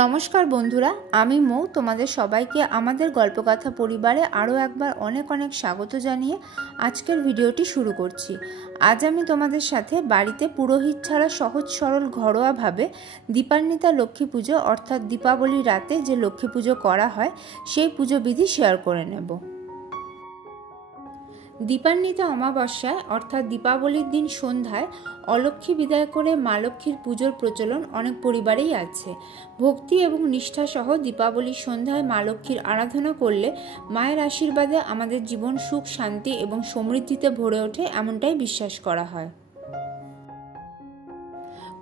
নমস্কার বন্ধুরা, আমি মৌ। তোমাদের সবাইকে আমাদের গল্পকথা পরিবারে আরও একবার অনেক অনেক স্বাগত জানিয়ে আজকের ভিডিওটি শুরু করছি। আজ আমি তোমাদের সাথে বাড়িতে পুরোহিত ছাড়া সহজ সরল ঘরোয়াভাবে দীপান্বিতা লক্ষ্মী পুজো অর্থাৎ দীপাবলির রাতে যে লক্ষ্মী পুজো করা হয় সেই পুজো বিধি শেয়ার করে নেব। দীপান্বিতা অমাবস্যায় অর্থাৎ দীপাবলির দিন সন্ধ্যায় অলক্ষ্মী বিদায় করে মা লক্ষ্মীর পুজোর প্রচলন অনেক পরিবারেই আছে। ভক্তি এবং নিষ্ঠা সহ দীপাবলির সন্ধ্যায় মা লক্ষ্মীর আরাধনা করলে মায়ের আশীর্বাদে আমাদের জীবন সুখ শান্তি এবং সমৃদ্ধিতে ভরে ওঠে, এমনটাই বিশ্বাস করা হয়।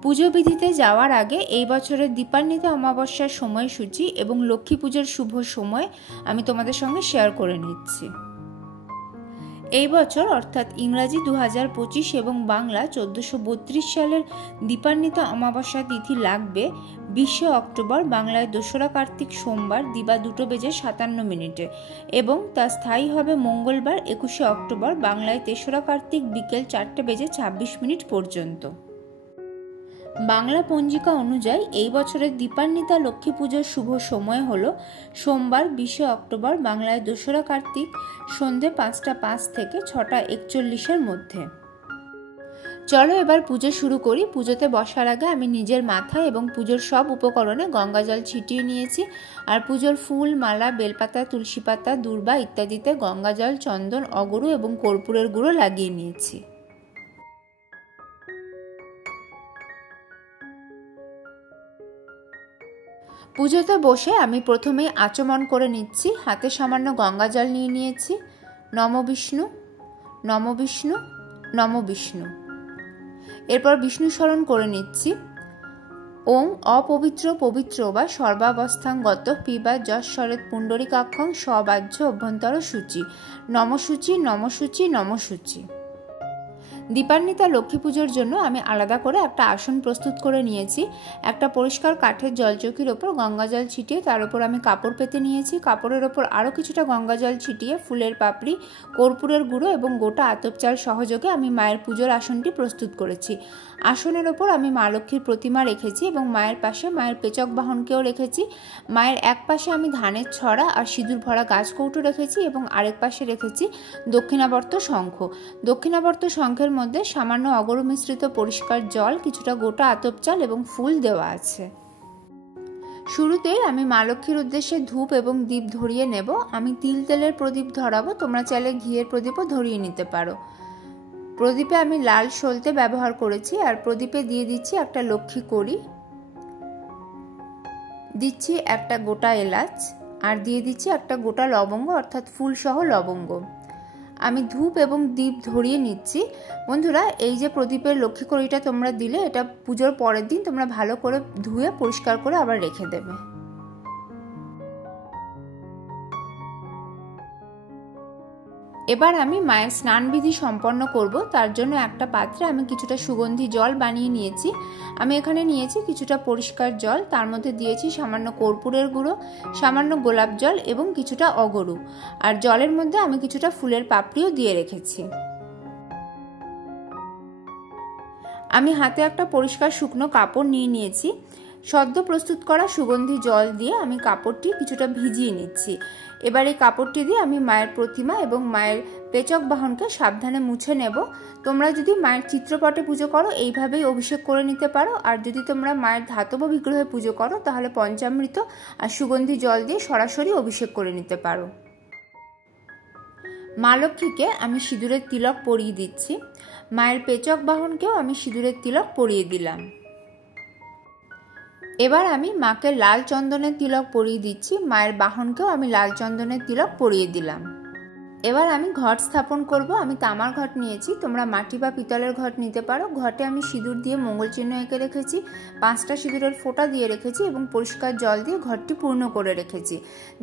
পুজো বিধিতে যাওয়ার আগে এই বছরের দীপান্বিতা অমাবস্যার সময়সূচি এবং লক্ষ্মী পুজোর শুভ সময় আমি তোমাদের সঙ্গে শেয়ার করে নিচ্ছি। এই বছর অর্থাৎ ইংরাজি 2025 এবং বাংলা 1432 সালের দীপান্বিতা অমাবস্যা তিথি লাগবে 20 অক্টোবর, বাংলায় 2রা কার্তিক সোমবার দিবা 2:57 এবং তা স্থায়ী হবে মঙ্গলবার 21 অক্টোবর, বাংলায় 3রা কার্তিক বিকেল 4:26 পর্যন্ত। বাংলা পঞ্জিকা অনুযায়ী এই বছরের দীপান্বিতা লক্ষ্মী পুজোর শুভ সময় হলো সোমবার 20 অক্টোবর, বাংলায় 2রা কার্তিক সন্ধে 5:05 থেকে 6:41 মধ্যে। চলো এবার পুজো শুরু করি। পুজোতে বসার আগে আমি নিজের মাথায় এবং পুজোর সব উপকরণে গঙ্গা জল ছিটিয়ে নিয়েছি, আর পুজোর ফুল, মালা, বেলপাতা, তুলসী পাতা, দূর্বা ইত্যাদিতে গঙ্গা জল, চন্দন, অগরু এবং কর্পূরের গুঁড়ো লাগিয়ে নিয়েছি। পুজোতে বসে আমি প্রথমেই আচমন করে নিচ্ছি। হাতে সামান্য গঙ্গা জল নিয়ে নিয়েছি। নম বিষ্ণু, নম বিষ্ণু, নম বিষ্ণু। এরপর বিষ্ণু স্মরণ করে নিচ্ছি। ওং অপবিত্র পবিত্র বা সর্বাবস্থাঙ্গত পিবা যশ্বরেত পুণ্ডরিকাক্ষং সবাহ্য অভ্যন্তর সূচি, নমসূচি, নমসূচি, নমসূচি। দীপান্বিতা লক্ষ্মী পুজোর জন্য আমি আলাদা করে একটা আসন প্রস্তুত করে নিয়েছি। একটা পরিষ্কার কাঠের জলচৌকির ওপর গঙ্গা জল ছিটিয়ে তার উপর আমি কাপড় পেতে নিয়েছি। কাপড়ের ওপর আরও কিছুটা গঙ্গা জল ছিটিয়ে ফুলের পাপড়ি, কর্পূরের গুঁড়ো এবং গোটা আতপ চাল সহযোগে আমি মায়ের পুজোর আসনটি প্রস্তুত করেছি। আসনের ওপর আমি মা লক্ষ্মীর প্রতিমা রেখেছি এবং মায়ের পাশে মায়ের পেচক বাহনকেও রেখেছি। মায়ের এক পাশে আমি ধানের ছড়া আর সিঁদুর ভরা গাছ কৌটো রেখেছি এবং আরেক পাশে রেখেছি দক্ষিণাবর্ত শঙ্খ। দক্ষিণাবর্ত শঙ্খের মধ্যে সামান্য অগরু মিশ্রিত পরিষ্কার জল, কিছুটা গোটা আতপ চাল এবং ফুল দেওয়া আছে। শুরুতেই আমি মা লক্ষ্মীর উদ্দেশ্যে ধূপ এবং দীপ ধরিয়ে নেব। আমি তিল তেলের প্রদীপ ধরাবো, তোমরা চাইলে ঘিয়ের প্রদীপও ধরিয়ে নিতে পারো। প্রদীপে আমি লাল সলতে ব্যবহার করেছি, আর প্রদীপে দিয়ে দিচ্ছি একটা লক্ষ্মী কড়ি, দিচ্ছি একটা গোটা এলাচ, আর দিয়ে দিচ্ছি একটা গোটা লবঙ্গ অর্থাৎ ফুল সহ লবঙ্গ। আমি ধূপ এবং দীপ ধরিয়ে নিচ্ছি। বন্ধুরা, এই যে প্রদীপের লক্ষ্মী কড়িটা তোমরা দিলে, এটা পুজোর পরের দিন তোমরা ভালো করে ধুয়ে পরিষ্কার করে আবার রেখে দেবে। এবার আমি মায়ের স্নান বিধি সম্পন্ন করব। তার জন্য একটা পাত্রে আমি কিছুটা সুগন্ধি জল বানিয়ে নিয়েছি। আমি এখানে নিয়েছি কিছুটা পরিষ্কার জল, তার মধ্যে দিয়েছি সামান্য কর্পূরের গুঁড়ো, সামান্য গোলাপ জল এবং কিছুটা অগরু, আর জলের মধ্যে আমি কিছুটা ফুলের পাপড়িও দিয়ে রেখেছি। আমি হাতে একটা পরিষ্কার শুকনো কাপড় নিয়ে নিয়েছি। সদ্য প্রস্তুত করা সুগন্ধি জল দিয়ে আমি কাপড়টি কিছুটা ভিজিয়ে নিচ্ছি। এবার এই কাপড়টি দিয়ে আমি মায়ের প্রতিমা এবং মায়ের পেচক বাহনকে সাবধানে মুছে নেব। তোমরা যদি মায়ের চিত্রপটে পুজো করো এইভাবেই অভিষেক করে নিতে পারো, আর যদি তোমরা মায়ের ধাতব বিগ্রহে পুজো করো তাহলে পঞ্চামৃত আর সুগন্ধি জল দিয়ে সরাসরি অভিষেক করে নিতে পারো। মা লক্ষ্মীকে আমি সিঁদুরের তিলক পরিয়ে দিচ্ছি। মায়ের পেচক বাহনকেও আমি সিঁদুরের তিলক পরিয়ে দিলাম। এবার আমি মাকে লাল চন্দনের তিলক পরিয়ে দিচ্ছি। মায়ের বাহনকেও আমি লাল চন্দনের তিলক পরিয়ে দিলাম। এবার আমি ঘট স্থাপন করব। আমি তামার ঘট নিয়েছি, তোমরা মাটি বা পিতলের ঘট নিতে পারো। ঘটে আমি সিঁদুর দিয়ে মঙ্গল চিহ্ন এঁকে রেখেছি, 5টা সিঁদুরের ফোঁটা দিয়ে রেখেছি এবং পরিষ্কার জল দিয়ে ঘরটি পূর্ণ করে রেখেছি।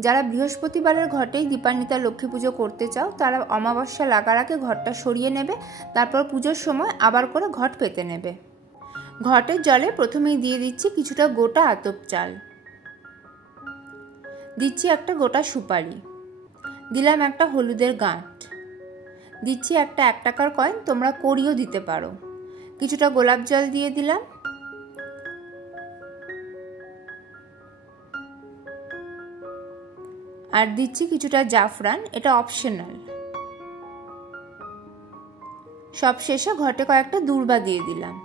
যারা বৃহস্পতিবারের ঘটেই দীপান্বিতা লক্ষ্মী পুজো করতে চাও তারা অমাবস্যা লাগার আগে ঘরটা সরিয়ে নেবে, তারপর পুজোর সময় আবার করে ঘট পেতে নেবে। ঘটের জলে প্রথমেই দিয়ে দিচ্ছি কিছুটা গোটা আতপ চাল, দিচ্ছি একটা গোটা সুপারি, দিলাম একটা হলুদের গাঁট, দিচ্ছি একটা 1 টাকার কয়েন, তোমরা কড়িও দিতে পারো, কিছুটা গোলাপ জল দিয়ে দিলাম, আর দিচ্ছি কিছুটা জাফরান, এটা অপশনাল। সব শেষে ঘটে কয়েকটা দূর্বা দিয়ে দিলাম।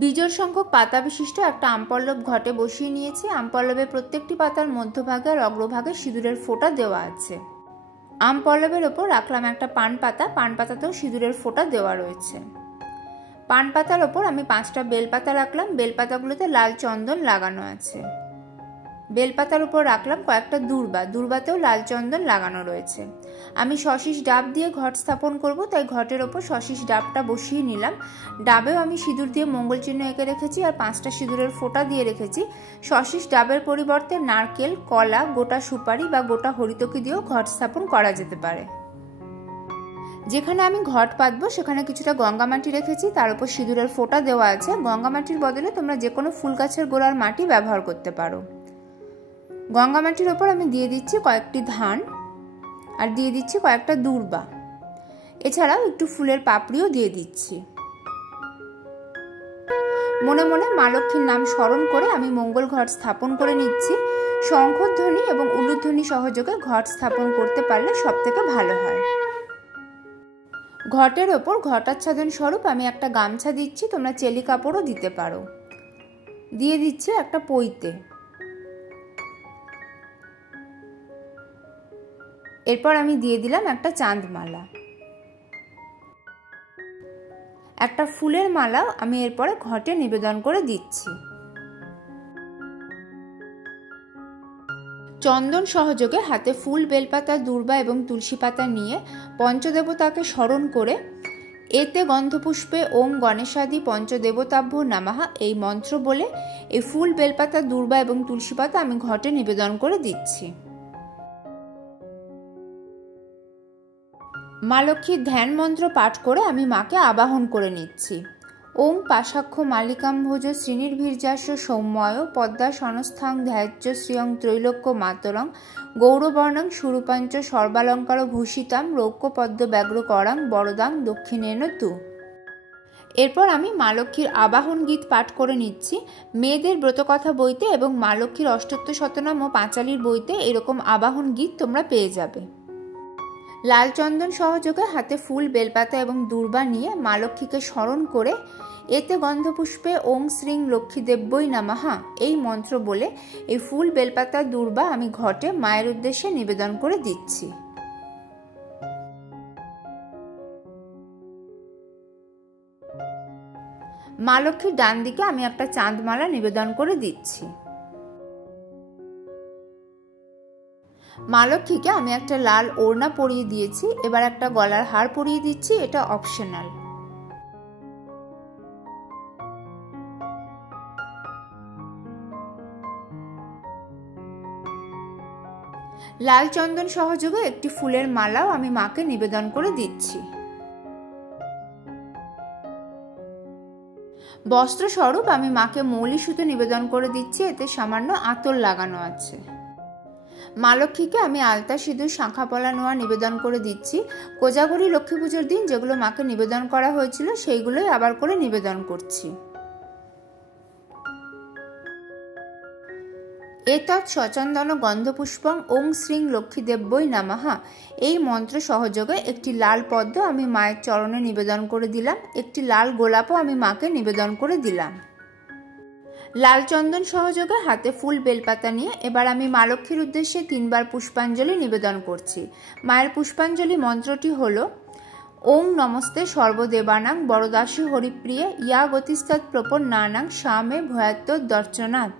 বিজোড় সংখ্যক পাতা বিশিষ্ট একটা আমপল্লব ঘটে বসিয়ে নিয়েছি। আমপল্লবের প্রত্যেকটি পাতার মধ্যভাগে আর অগ্রভাগে সিঁদুরের ফোঁটা দেওয়া আছে। আমপল্লবের ওপর রাখলাম একটা পান পাতা, পান পাতাতেও সিঁদুরের ফোঁটা দেওয়া রয়েছে। পান পাতার ওপর আমি 5টা বেলপাতা রাখলাম, বেলপাতাগুলোতে লাল চন্দন লাগানো আছে। বেলপাতার উপর রাখলাম কয়েকটা দূর্বা, দূর্বাতেও লাল চন্দন লাগানো রয়েছে। আমি সশিস ডাব দিয়ে ঘট স্থাপন করব, তাই ঘটের ওপর সশিস ডাবটা বসিয়ে নিলাম। ডাবেও আমি সিঁদুর দিয়ে মঙ্গল চিহ্ন এঁকে রেখেছি আর 5টা সিঁদুরের ফোঁটা দিয়ে রেখেছি। সশিস ডাবের পরিবর্তে নারকেল, কলা, গোটা সুপারি বা গোটা হরিতকি দিয়েও ঘট স্থাপন করা যেতে পারে। যেখানে আমি ঘট পাতবো সেখানে কিছুটা গঙ্গা মাটি রেখেছি, তার উপর সিঁদুরের ফোঁটা দেওয়া আছে। গঙ্গা মাটির বদলে তোমরা যে কোনো ফুল গাছের গোড়ার মাটি ব্যবহার করতে পারো। গঙ্গা মাটির ওপর আমি দিয়ে দিচ্ছি কয়েকটি ধান আর দিয়ে দিচ্ছি কয়েকটা দূর্বা, এছাড়াও একটু ফুলের পাপড়িও দিয়ে দিচ্ছি। মনে মনে মা লক্ষ্মীর নাম স্মরণ করে আমি মঙ্গল ঘট স্থাপন করে নিচ্ছি। শঙ্খধ্বনি এবং উলুধ্বনি সহযোগে ঘট স্থাপন করতে পারলে সব থেকে ভালো হয়। ঘটের ওপর ঘটাচ্ছাদন স্বরূপ আমি একটা গামছা দিচ্ছি, তোমরা চেলি কাপড়ও দিতে পারো। দিয়ে দিচ্ছি একটা পৈতে। এরপর আমি দিয়ে দিলাম একটা চাঁদমালা, একটা ফুলের মালা আমি এরপরে ঘটে নিবেদন করে দিচ্ছি। চন্দন সহযোগে হাতে ফুল, বেলপাতা, দূর্বা এবং তুলসী পাতা নিয়ে পঞ্চদেবতাকে স্মরণ করে এতে গন্ধপুষ্পে ওং গণেশাদি পঞ্চদেবতাভ্য নামাহা এই মন্ত্র বলে এই ফুল, বেলপাতা, দূর্বা এবং তুলসী পাতা আমি ঘটে নিবেদন করে দিচ্ছি। মা লক্ষ্মীর ধ্যান মন্ত্র পাঠ করে আমি মাকে আবাহন করে নিচ্ছি। ওং পাশাক্ষ মালিকাম্ভোজ শ্রীনির্ভীর্যাস্য সৌম্যয় পদ্মা সনস্থাং ধ্যায্য শ্রিয়ং ত্রৈলোক্য মাতরং গৌরবর্ণং সুরূপাঞ্চ সর্বালঙ্কার ভূষিতাম রৌক্যপদ্ম ব্যগ্র করাং বরদাং দক্ষিণেন তু। এরপর আমি মা লক্ষ্মীর আবাহন গীত পাঠ করে নিচ্ছি। মেয়েদের ব্রতকথা বইতে এবং মা লক্ষ্মীর অষ্টত্ব শতনাম ও পাঁচালীর বইতে এরকম আবাহন গীত তোমরা পেয়ে যাবে। লাল চন্দন সহযোগে হাতে ফুল, বেলপাতা এবং দূর্বা নিয়ে মা লক্ষ্মীকে স্মরণ করে এতে গন্ধপুষ্পে ওং শ্রীং লক্ষ্মীদেব্যই নামাহা এই মন্ত্র বলে এই ফুল, বেলপাতা, দূর্বা আমি ঘটে মায়ের উদ্দেশ্যে নিবেদন করে দিচ্ছি। মা লক্ষ্মীর ডান দিকে আমি একটা চাঁদমালা নিবেদন করে দিচ্ছি। মা লক্ষ্মীকে আমি একটা লাল ওড়না পরিয়ে দিয়েছি, এবার একটা গলার হার পরিয়ে দিচ্ছি, এটা অপশনাল। লাল চন্দন সহযোগে একটি ফুলের মালাও আমি মাকে নিবেদন করে দিচ্ছি। বস্ত্র স্বরূপ আমি মাকে মৌলি সুতো নিবেদন করে দিচ্ছি, এতে সামান্য আঁতর লাগানো আছে। মা লক্ষ্মীকে আমি আলতা, সিঁদুর, শাঁখাপলা, নোয়া নিবেদন করে দিচ্ছি। কোজাগরী লক্ষ্মী পুজোর দিন যেগুলো মাকে নিবেদন করা হয়েছিল সেইগুলোই আবার করে নিবেদন করছি। এতৎ সচন্দন গন্ধপুষ্পং ওং শ্রীং লক্ষ্মীদেব্যই নামাহা এই মন্ত্র সহযোগে একটি লাল পদ্ম আমি মায়ের চরণে নিবেদন করে দিলাম, একটি লাল গোলাপও আমি মাকে নিবেদন করে দিলাম। লাল চন্দন সহযোগে হাতে ফুল, বেলপাতা নিয়ে এবার আমি মা লক্ষ্মীর উদ্দেশ্যে 3 বার পুষ্পাঞ্জলি নিবেদন করছি। মায়ের পুষ্পাঞ্জলি মন্ত্রটি হল ওং নমস্তে সর্বদেবানাং বরদাসী হরিপ্রিয়ে ইয়া গতিস্তৎ প্রপন্নানাং স্বামে ভয়াত্ম দর্শনাথ।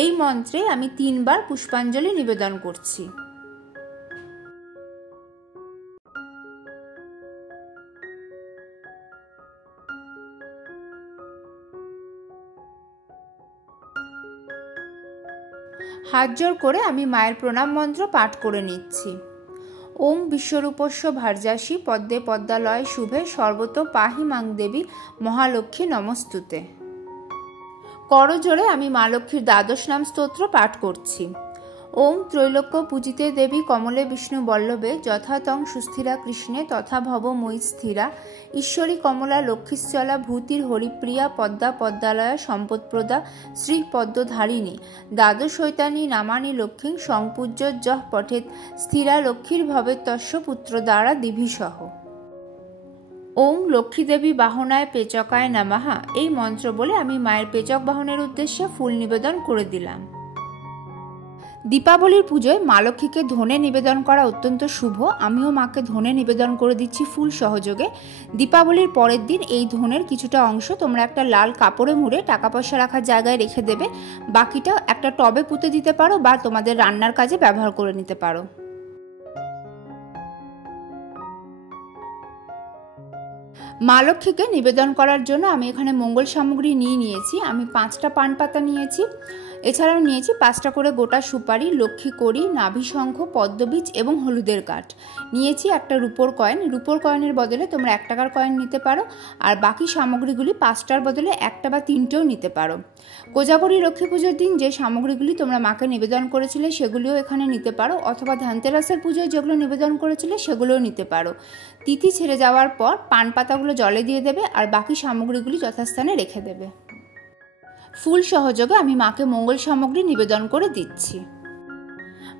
এই মন্ত্রে আমি 3 বার পুষ্পাঞ্জলি নিবেদন করছি। হাত জোড় করে আমি মায়ের প্রণাম মন্ত্র পাঠ করে নিচ্ছি। ওং বিশ্বরূপস্য ভার্যাসী পদ্মে পদ্মালয় শুভে সর্বত পাহি মাং দেবী মহালক্ষ্মী নমস্তুতে। করজোড়ে আমি মা লক্ষ্মীর দ্বাদশ নাম স্তোত্র পাঠ করছি। ওম ত্রৈলোক্য পূজিতে দেবী কমলে বিষ্ণু বল্লভে যথা তং সুস্থিরা কৃষ্ণে তথা ভব মই স্থিরা ঈশ্বরী কমলা লক্ষ্মীশ্চলা ভূতির হরিপ্রিয়া পদ্মা পদ্মালয়া সম্পদপ্রদা শ্রী পদ্মধারিণী দ্বাদশৈতানী নামানি লক্ষ্মী সংপূজ্য যহ পঠেত স্থিরা লক্ষ্মীর ভবে তস্য পুত্র দ্বারা দিভিসহ। ওং লক্ষ্মীদেবী বাহনায় পেচকায় নামাহা এই মন্ত্র বলে আমি মায়ের পেচক বাহনের উদ্দেশ্যে ফুল নিবেদন করে দিলাম। দীপাবলির পুজোয় মা লক্ষ্মীকে ধনে নিবেদন করা অত্যন্ত শুভ। আমিও মাকে ধনে নিবেদন করে দিচ্ছি ফুল সহযোগে। দীপাবলির পরের দিন এই ধনের কিছুটা অংশ তোমরা একটা লাল কাপড়ে মুড়ে টাকা পয়সা রাখার জায়গায় রেখে দেবে, বাকিটা একটা টবে পুঁতে দিতে পারো বা তোমাদের রান্নার কাজে ব্যবহার করে নিতে পারো। মা লক্ষ্মীকে নিবেদন করার জন্য আমি এখানে মঙ্গল সামগ্রী নিয়েছি। আমি 5টা পান পাতা নিয়েছি, এছাড়াও নিয়েছি 5টা করে গোটা সুপারি, লক্ষ্মী কড়ি, নাভি শঙ্খ, পদ্মবীজ এবং হলুদের কাঠ। নিয়েছি একটা রূপোর কয়েন। রূপোর কয়েনের বদলে তোমরা 1 টাকার কয়েন নিতে পারো, আর বাকি সামগ্রীগুলি 5টার বদলে 1টা বা 3টেও নিতে পারো। কোজাগরী লক্ষ্মী পুজোর দিন যে সামগ্রীগুলি তোমরা মাকে নিবেদন করেছিলে সেগুলিও এখানে নিতে পারো, অথবা ধানতেরাসের পুজোয় যেগুলো নিবেদন করেছিলে সেগুলোও নিতে পারো। তিথি ছেড়ে যাওয়ার পর পান পাতাগুলো জলে দিয়ে দেবে আর বাকি সামগ্রীগুলি যথাস্থানে রেখে দেবে। ফুল সহযোগে আমি মাকে মঙ্গল সামগ্রী নিবেদন করে দিচ্ছি।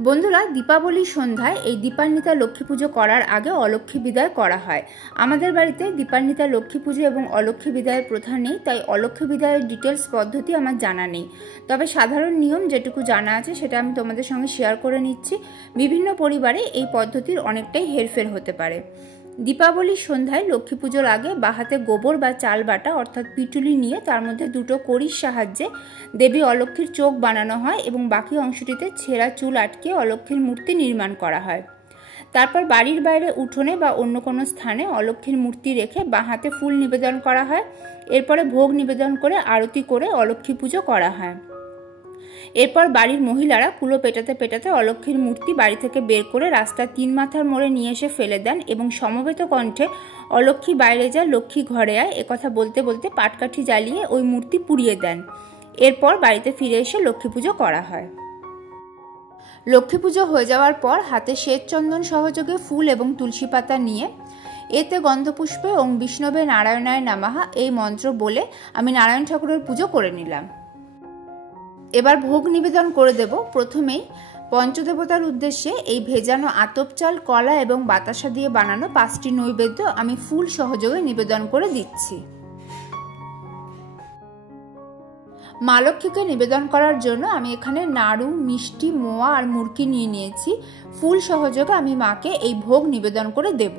বন্ধুরা, দীপাবলির সন্ধ্যায় এই দীপান্বিতা লক্ষ্মী পুজো করার আগে অলক্ষ্মী বিদায় করা হয়। আমাদের বাড়িতে দীপান্বিতা লক্ষ্মী পুজো এবং অলক্ষ্মী বিদায়ের প্রথা নেই, তাই অলক্ষ্মী বিদায়ের ডিটেলস পদ্ধতি আমার জানা নেই। তবে সাধারণ নিয়ম যেটুকু জানা আছে সেটা আমি তোমাদের সঙ্গে শেয়ার করে নিচ্ছি। বিভিন্ন পরিবারে এই পদ্ধতির অনেকটাই হেরফের হতে পারে। দীপাবলির সন্ধ্যায় লক্ষ্মী পুজোর আগে বাহাতে গোবর বা চাল বাটা অর্থাৎ পিটুলি নিয়ে তার মধ্যে 2টো কড়ির সাহায্যে দেবী অলক্ষ্মীর চোখ বানানো হয় এবং বাকি অংশটিতে ছেঁড়া চুল আটকে অলক্ষ্মীর মূর্তি নির্মাণ করা হয়। তারপর বাড়ির বাইরে উঠোনে বা অন্য কোনো স্থানে অলক্ষ্মীর মূর্তি রেখে বাহাতে ফুল নিবেদন করা হয়। এরপরে ভোগ নিবেদন করে আরতি করে অলক্ষ্মী পুজো করা হয়। এরপর বাড়ির মহিলারা কুলো পেটাতে পেটাতে অলক্ষ্মীর মূর্তি বাড়ি থেকে বের করে রাস্তার 3 মাথার মোড়ে নিয়ে এসে ফেলে দেন এবং সমবেত কণ্ঠে অলক্ষ্মী বাইরে যা লক্ষ্মী ঘরে আয় একথা বলতে বলতে পাটকাঠি জ্বালিয়ে ওই মূর্তি পুড়িয়ে দেন। এরপর বাড়িতে ফিরে এসে লক্ষ্মী পুজো করা হয়। লক্ষ্মী পুজো হয়ে যাওয়ার পর হাতে শ্বেত চন্দন সহযোগে ফুল এবং তুলসী পাতা নিয়ে এতে গন্ধপুষ্পে ওং বিষ্ণবে নারায়ণায় নামাহা এই মন্ত্র বলে আমি নারায়ণ ঠাকুরের পুজো করে নিলাম। এবার ভোগ নিবেদন করে দেব। প্রথমেই পঞ্চদেবতার উদ্দেশ্যে এই ভেজানো আতপ চাল, কলা এবং বাতাসা দিয়ে বানানো 5টি নৈবেদ্য আমি ফুল সহযোগে নিবেদন করে দিচ্ছি। মা লক্ষ্মীকে নিবেদন করার জন্য আমি এখানে নাড়ু, মিষ্টি, মোয়া আর মুড়কি নিয়েছি। ফুল সহযোগে আমি মাকে এই ভোগ নিবেদন করে দেব।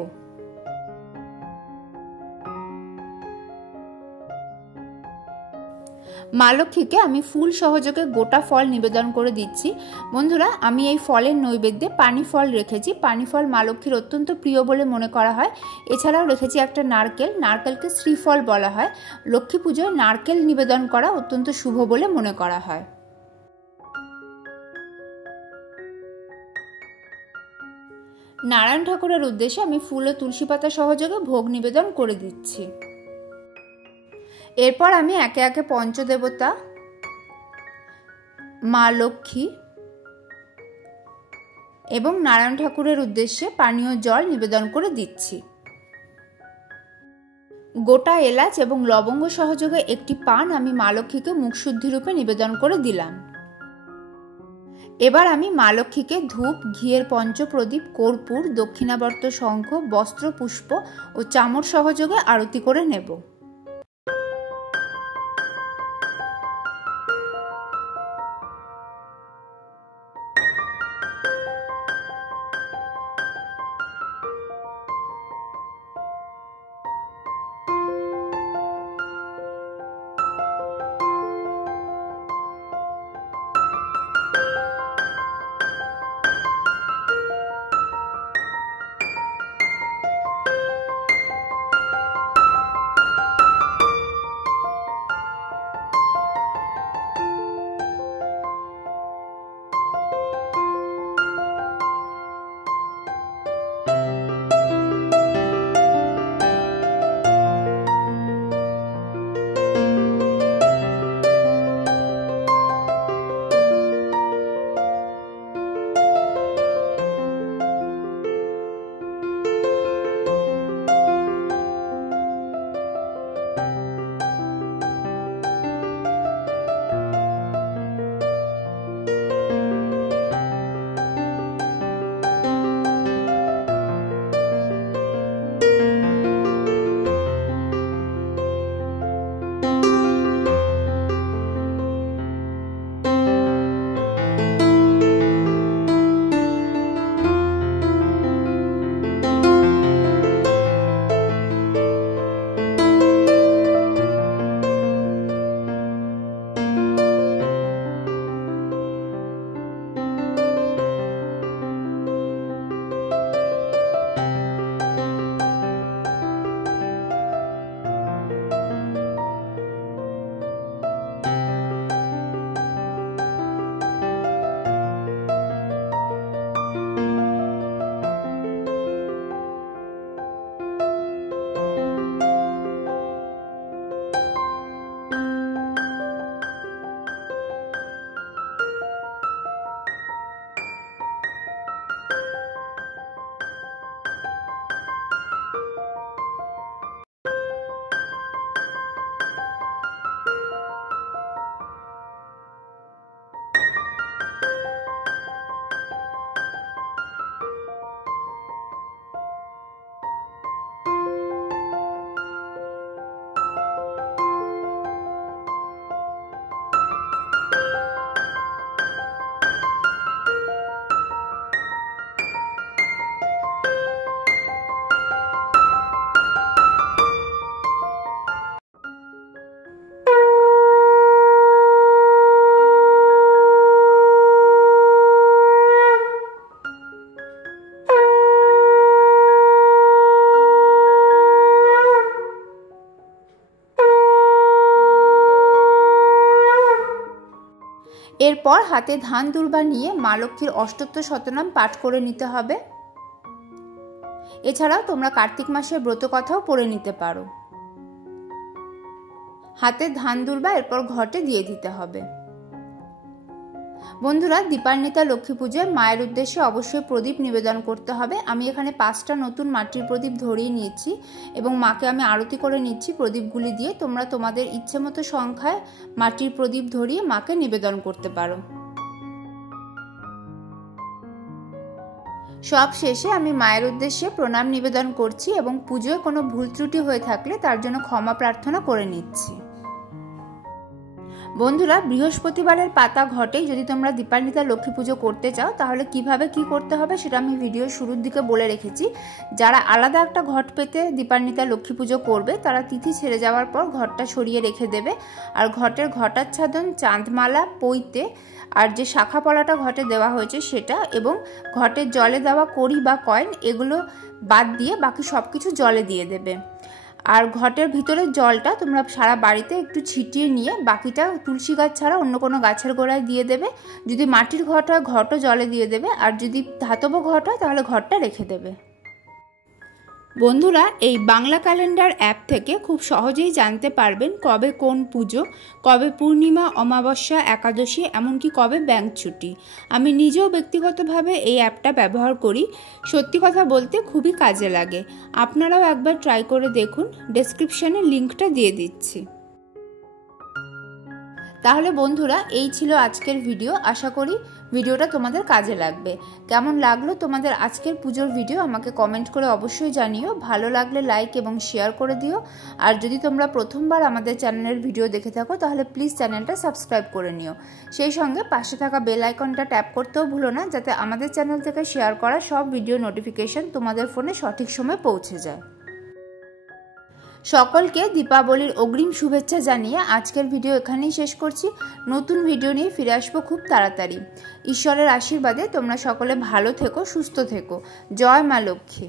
মা লক্ষ্মীকে আমি ফুল সহযোগে গোটা ফল নিবেদন করে দিচ্ছি। বন্ধুরা, আমি এই ফলের নৈবেদ্যে পানি ফল রেখেছি। পানি ফল মা লক্ষ্মীর অত্যন্ত প্রিয় বলে মনে করা হয়। এছাড়াও রেখেছি একটা নারকেল। নারকেলকে শ্রীফল বলা হয়। লক্ষ্মী পুজোয় নারকেল নিবেদন করা অত্যন্ত শুভ বলে মনে করা হয়। নারায়ণ ঠাকুরের উদ্দেশ্যে আমি ফুল ও তুলসী পাতা সহযোগে ভোগ নিবেদন করে দিচ্ছি। এরপর আমি একে একে পঞ্চদেবতা, মা লক্ষ্মী এবং নারায়ণ ঠাকুরের উদ্দেশ্যে পানীয় জল নিবেদন করে দিচ্ছি। গোটা এলাচ এবং লবঙ্গ সহযোগে একটি পান আমি মা লক্ষ্মীকে মুখশুদ্ধি রূপে নিবেদন করে দিলাম। এবার আমি মা লক্ষ্মীকে ধূপ, ঘিয়ের পঞ্চপ্রদীপ, কর্পূর, দক্ষিণাবর্ত শঙ্খ, বস্ত্র, পুষ্প ও চামর সহযোগে আরতি করে নেব। এরপর হাতে ধান দুর্বা নিয়ে মা লক্ষ্মীর অষ্টোত্তর শতনাম পাঠ করে নিতে হবে। এছাড়াও তোমরা কার্তিক মাসের ব্রত কথাও পড়ে নিতে পারো। হাতে ধান দুর্বা এরপর ঘটে দিয়ে দিতে হবে। বন্ধুরা, দীপান্বিতা লক্ষ্মী পুজোয় মায়ের উদ্দেশ্যে অবশ্যই প্রদীপ নিবেদন করতে হবে। আমি এখানে 5টা নতুন মাটির প্রদীপ ধরিয়ে নিয়েছি এবং মাকে আমি আরতি করে নিচ্ছি প্রদীপগুলি দিয়ে। তোমরা তোমাদের ইচ্ছে মতো সংখ্যায় মাটির প্রদীপ ধরিয়ে মাকে নিবেদন করতে পারো। সব শেষে আমি মায়ের উদ্দেশ্যে প্রণাম নিবেদন করছি এবং পুজোয় কোনো ভুল ত্রুটি হয়ে থাকলে তার জন্য ক্ষমা প্রার্থনা করে নিচ্ছি। বন্ধুরা, বৃহস্পতিবারের পাতা ঘটে যদি তোমরা দীপান্বিতা লক্ষ্মী পুজো করতে চাও তাহলে কিভাবে কি করতে হবে সেটা আমি ভিডিওর শুরুর দিকে বলে রেখেছি। যারা আলাদা একটা ঘট পেতে দীপান্বিতা লক্ষ্মী পুজো করবে তারা তিথি ছেড়ে যাওয়ার পর ঘটটা সরিয়ে রেখে দেবে। আর ঘটের ঘটাচ্ছাদন, চাঁদমালা, পৈতে আর যে শাখা পলাটা ঘটে দেওয়া হয়েছে সেটা এবং ঘটের জলে দেওয়া কড়ি বা কয়েন এগুলো বাদ দিয়ে বাকি সব কিছু জলে দিয়ে দেবে। আর ঘটের ভিতরের জলটা তোমরা সারা বাড়িতে একটু ছিটিয়ে নিয়ে বাকিটা তুলসী গাছ ছাড়া অন্য কোনো গাছের গোড়ায় দিয়ে দেবে। যদি মাটির ঘট হয় ঘটও জলে দিয়ে দেবে, আর যদি ধাতব ঘট হয় তাহলে ঘটটা রেখে দেবে। বন্ধুরা, এই বাংলা ক্যালেন্ডার অ্যাপ থেকে খুব সহজেই জানতে পারবেন কবে কোন পুজো, কবে পূর্ণিমা, অমাবস্যা, একাদশী, এমনকি কবে ব্যাংক ছুটি। আমি নিজেও ব্যক্তিগতভাবে এই অ্যাপটা ব্যবহার করি। সত্যি কথা বলতে খুবই কাজে লাগে। আপনারাও একবার ট্রাই করে দেখুন, ডেসক্রিপশনে লিঙ্কটা দিয়ে দিচ্ছি। তাহলে বন্ধুরা, এই ছিল আজকের ভিডিও। আশা করি ভিডিওটা তোমাদের কাজে লাগবে। কেমন লাগলো তোমাদের আজকের পুজোর ভিডিও আমাকে কমেন্ট করে অবশ্যই জানিও। ভালো লাগলে লাইক এবং শেয়ার করে দিও। আর যদি তোমরা প্রথমবার আমাদের চ্যানেলের ভিডিও দেখে থাকো তাহলে প্লিজ চ্যানেলটা সাবস্ক্রাইব করে নিও। সেই সঙ্গে পাশে থাকা বেল আইকনটা ট্যাপ করতেও ভুলো না, যাতে আমাদের চ্যানেল থেকে শেয়ার করা সব ভিডিও নোটিফিকেশন তোমাদের ফোনে সঠিক সময়ে পৌঁছে যায়। সকলকে দীপাবলির অগ্রিম শুভেচ্ছা জানিয়ে আজকের ভিডিও এখানেই শেষ করছি। নতুন ভিডিও নিয়ে ফিরে আসবো খুব তাড়াতাড়ি। ঈশ্বরের আশীর্বাদে তোমরা সকলে ভালো থেকো, সুস্থ থেকো। জয় মা লক্ষ্মী।